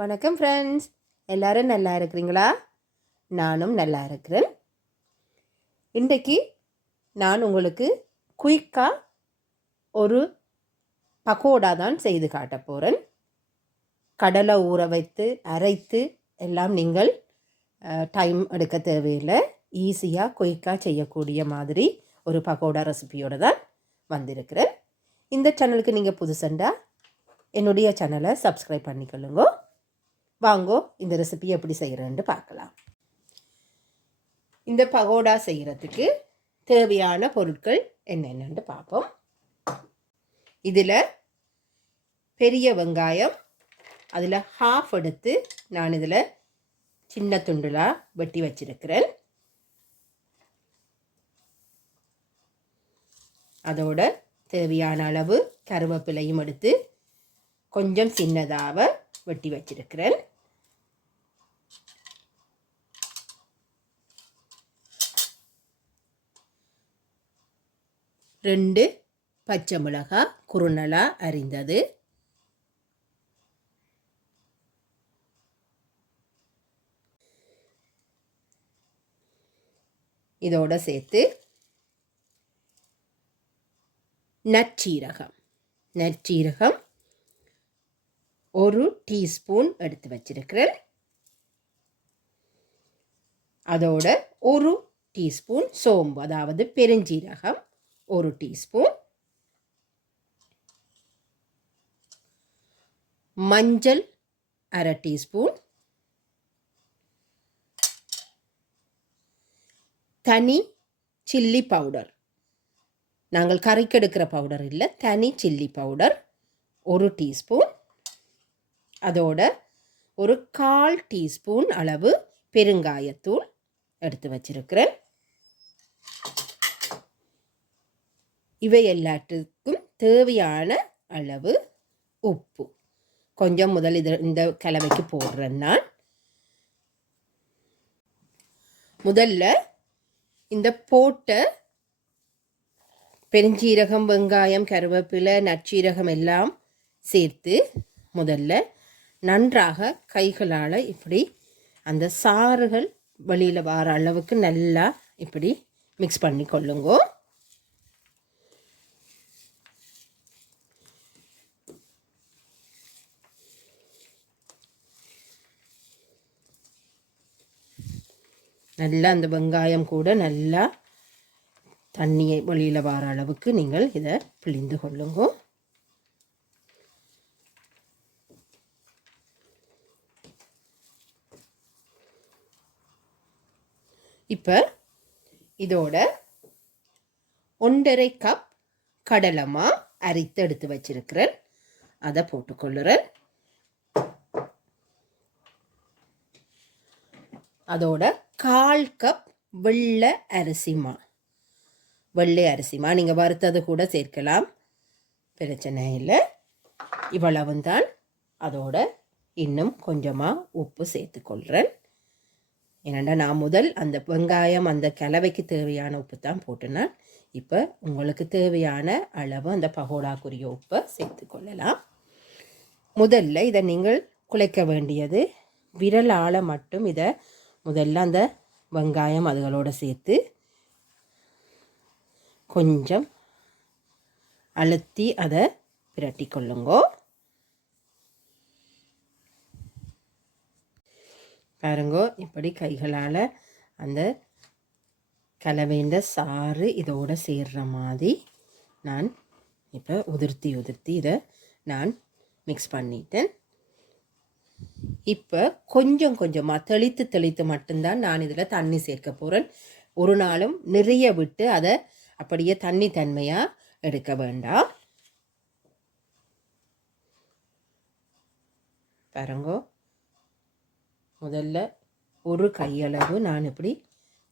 வணக்கம் ஃப்ரெண்ட்ஸ், எல்லோரும் நல்லா இருக்கிறீங்களா? நானும் நல்லா இருக்கிறேன். இன்றைக்கு நான் உங்களுக்கு குயிக்காக ஒரு பக்கோடா தான் செய்து காட்ட போகிறேன். கடலை ஊற வைத்து அரைத்து எல்லாம் நீங்கள் டைம் எடுக்க தேவையில்லை. ஈஸியாக குயிக்காக செய்யக்கூடிய மாதிரி ஒரு பக்கோடா ரெசிபியோடு தான் வந்திருக்கிறேன். இந்த சேனலுக்கு நீங்கள் புதுசண்டா என்னுடைய சேனலை சப்ஸ்கிரைப் பண்ணிக்கொள்ளுங்க. வாங்கோ இந்த ரெசிபி எப்படி செய்கிறேன்னு பார்க்கலாம். இந்த பகோடா செய்கிறதுக்கு தேவையான பொருட்கள் என்னென்னு பார்ப்போம். இதில் பெரிய வெங்காயம் அதில் ஹாஃப் எடுத்து நான் இதில் சின்ன துண்டுலாக வெட்டி வச்சிருக்கிறேன். அதோட தேவையான அளவு கருவேப்பிலையும் எடுத்து கொஞ்சம் சின்னதாக வெட்டி வச்சிருக்கிறேன். ரெண்டு பச்சை மிளகாய் குறுநலாக அரிந்தது, இதோட சேர்த்து நற்சீரகம் ஒரு டீஸ்பூன் எடுத்து வச்சிருக்கிறேன். அதோட ஒரு டீஸ்பூன் சோம்பு, அதாவது பெருஞ்சீரகம் ஒரு டீஸ்பூன், மஞ்சள் அரை டீஸ்பூன், தனி சில்லி பவுடர், நாங்கள் கறிக்கெடுக்கிற பவுடர் இல்லை, தனி சில்லி பவுடர் ஒரு டீஸ்பூன், அதோட ஒரு 1/4 டீஸ்பூன் அளவு பெருங்காயத்தூள் எடுத்து வச்சிருக்கிறேன். இவை எல்லாத்துக்கும் தேவையான அளவு உப்பு கொஞ்சம் முதல் இந்த கலவைக்கு போடுறேன். நான் முதல்ல இந்த போட்ட பெருஞ்சீரகம், வெங்காயம், கருவேப்பிலை, நற்சீரகம் எல்லாம் சேர்த்து முதல்ல நன்றாக கைகளால் இப்படி அந்த சாறுகள் வெளியில் வர அளவுக்கு நல்லா இப்படி மிக்ஸ் பண்ணி கொள்ளுங்க. நல்லா அந்த வெங்காயம் கூட நல்லா தண்ணியை வெளியில் வர அளவுக்கு நீங்கள் இதை பிழிந்து கொள்ளுங்க. இப்போ இதோட 1/2 கப் கடலைமா அரைத்து எடுத்து வச்சிருக்கிறேன், அதை போட்டுக்கொள்ளுறேன். அதோட 1/4 கப் வெள்ளை அரிசிமா நீங்கள் வறுத்தது கூட சேர்க்கலாம், பிரச்சனை இல்லை. இவ்வளவும் தான். அதோட இன்னும் கொஞ்சமாக உப்பு சேர்த்துக்கொள்கிறேன். ஏன்னா நான் முதல் அந்த வெங்காயம் அந்த கலவைக்கு தேவையான உப்பு தான் போட்டுனேன். இப்போ உங்களுக்கு தேவையான அளவு அந்த பகோடாக்குரிய உப்பை சேர்த்துக்கொள்ளலாம். முதல்ல இதை நீங்கள் குழைக்க வேண்டியது விரலால் மட்டும். இதை முதல்ல அந்த வெங்காயம் அதுகளோடு சேர்த்து கொஞ்சம் அழுத்தி அதை பிரட்டி கொள்ளுங்கோ. பாருங்கோ, இப்படி கைகளால் அந்த கலவைந்த சாறு இதோடு சேர்ற மாதிரி நான் இப்போ உதிர்த்தி இதை நான் மிக்ஸ் பண்ணிட்டேன். இப்போ கொஞ்சமாக தெளித்து மட்டும்தான் நான் இதில் தண்ணி சேர்க்க போகிறேன். ஒரு நாளும் நிறைய விட்டு அதை அப்படியே தண்ணி தன்மையாக எடுக்க வேண்டாம். பாருங்கோ, முதல்ல ஒரு கையளவு நான் இப்படி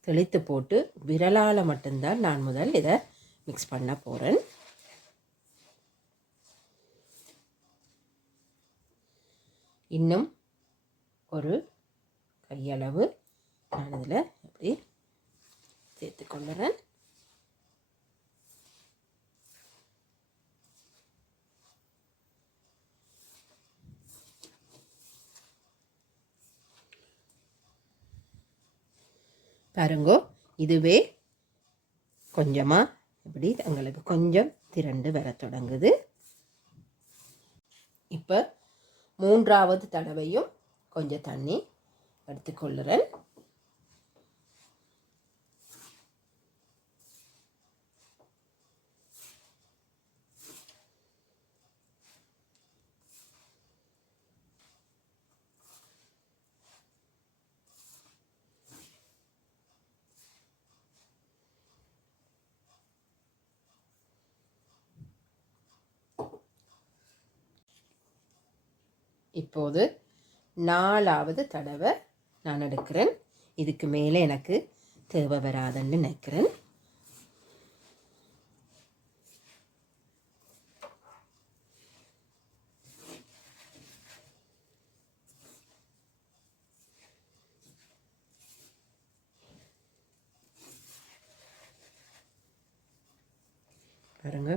தெளித்து போட்டு விரலால் மட்டும்தான் நான் முதல் இதை மிக்ஸ் பண்ண போகிறேன். இன்னும் ஒரு கையளவு நான் இதில் இப்படி சேர்த்துக்கொள்ளுறேன். பாருங்கோ, இதுவே கொஞ்சமாக இப்படி எங்களுக்கு கொஞ்சம் திரண்டு வர தொடங்குது. இப்போ 3வது தடவையும் கொஞ்சம் தண்ணி எடுத்துக்கொள்ளுறேன். இப்போது 4வது தடவை நான் எடுக்கிறேன். இதுக்கு மேலே எனக்கு தேவை வராதுன்னு நினைக்கிறேன். பாருங்க,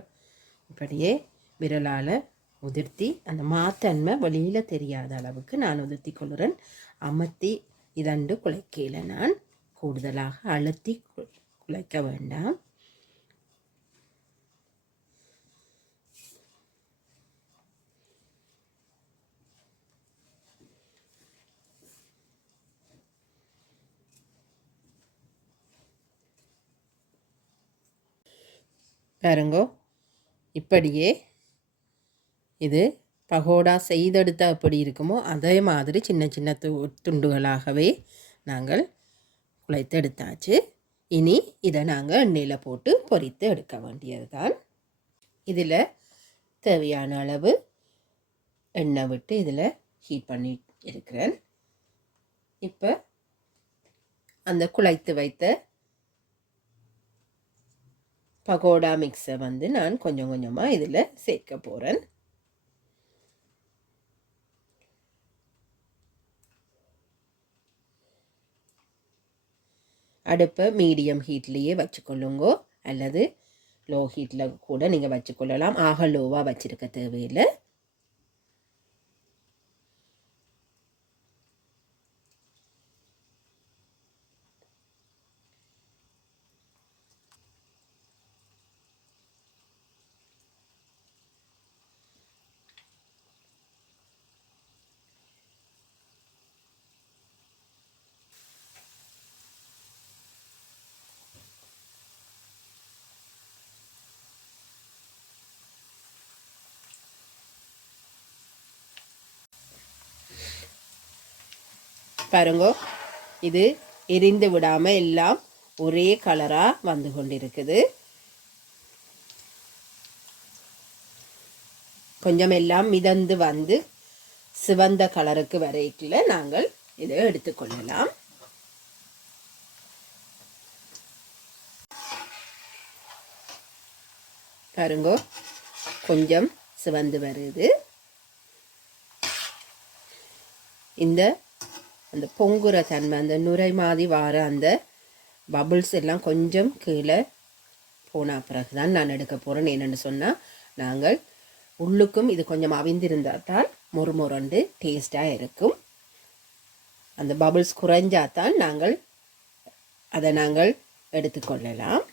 இப்படியே விரலால் உதிர்த்தி அந்த மாத்தன்மை வெளியில் தெரியாத அளவுக்கு நான் உதிர்த்தி கொள்ளுறேன். அமர்த்தி இதண்டு குலைக்கையில் நான் கூடுதலாக அழுத்தி குலைக்க வேண்டாம். பாருங்கோ, இப்படியே இது பகோடா செய்தெடுத்தால் எப்படி இருக்குமோ அதே மாதிரி சின்ன சின்ன துண்டுகளாகவே நாங்கள் குழைத்து எடுத்தாச்சு. இனி இதை நாங்கள் எண்ணெயில் போட்டு பொரித்து எடுக்க வேண்டியது தான். இதில் தேவையான அளவு எண்ணெய் விட்டு இதில் ஹீட் பண்ணி இருக்கிறேன். இப்போ அந்த குழைத்து வைத்த பகோடா மிக்ஸை நான் கொஞ்சம் கொஞ்சமாக இதில் சேர்க்க போகிறேன். அடுப்பை மீடியம் ஹீட்லேயே வச்சுக்கொள்ளுங்கோ, அல்லது லோ ஹீட்டில் கூட நீங்கள் வச்சுக்கொள்ளலாம். ஆக லோவாக வச்சுருக்க தேவையில்லை. பாருங்கோ, இது எரிந்து விடாமல் எல்லாம் ஒரே கலராக வந்து கொண்டிருக்குது. கொஞ்சம் எல்லாம் மிதந்து வந்து சிவந்த கலருக்கு வரைக்குள்ள நாங்கள் இதை எடுத்துக்கொள்ளலாம். பாருங்கோ, கொஞ்சம் சிவந்து வருது. அந்த பொங்குற தன்மை, அந்த நுரை மாதிரி வார அந்த பபுள்ஸ் எல்லாம் கொஞ்சம் கீழே போன பிறகு தான் நான் எடுக்க போகிறேன். என்னென்னு சொன்னால், நாங்கள் உள்ளுக்கும் இது கொஞ்சம் அவிந்திருந்தால் தான் மொறுமொரண்டு டேஸ்டாக இருக்கும். அந்த பபுள்ஸ் குறைஞ்சாதான் அதை நாங்கள் எடுத்துக்கொள்ளலாம்.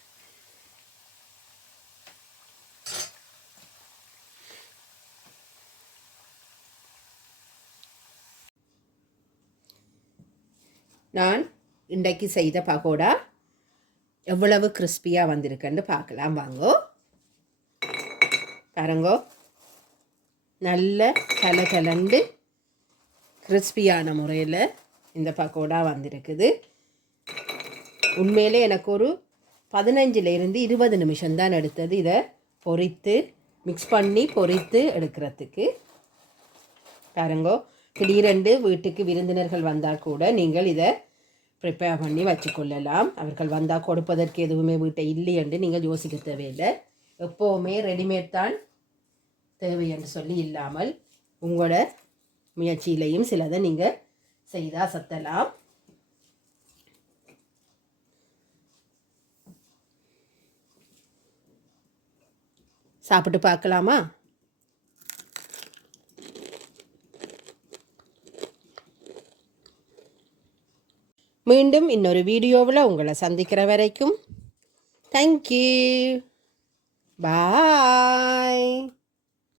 நான் இன்றைக்கு செய்த பகோடா எவ்வளவு கிறிஸ்பியாக வந்திருக்குன்னு பார்க்கலாம் வாங்கோ. பாருங்கோ, நல்ல கலகலண்டு கிறிஸ்பியான முறையில் இந்த பகோடா வந்திருக்குது. உண்மையிலே எனக்கு ஒரு 15லேருந்து 20 நிமிஷம்தான் எடுத்தது இதை பொரித்து மிக்ஸ் பண்ணி பொரித்து எடுக்கிறதுக்கு. பாருங்கோ, திடீரென்று வீட்டுக்கு விருந்தினர்கள் வந்தால் கூட நீங்கள் இதை ப்ரிப்பேர் பண்ணி வச்சுக்கொள்ளலாம். அவர்கள் வந்தால் கொடுப்பதற்கு எதுவுமே வீட்டை இல்லை என்று நீங்கள் யோசிக்க தேவையில்லை. எப்போவுமே ரெடிமேட் தான் தேவை என்று சொல்லி இல்லாமல் உங்களோட முயற்சியிலையும் சிலதை நீங்கள் செய்தால் சத்தலாம். சாப்பிட்டு பார்க்கலாமா? மீண்டும் இன்னொரு வீடியோவில் உங்களை சந்திக்கிற வரைக்கும் தேங்க்யூ பாய்.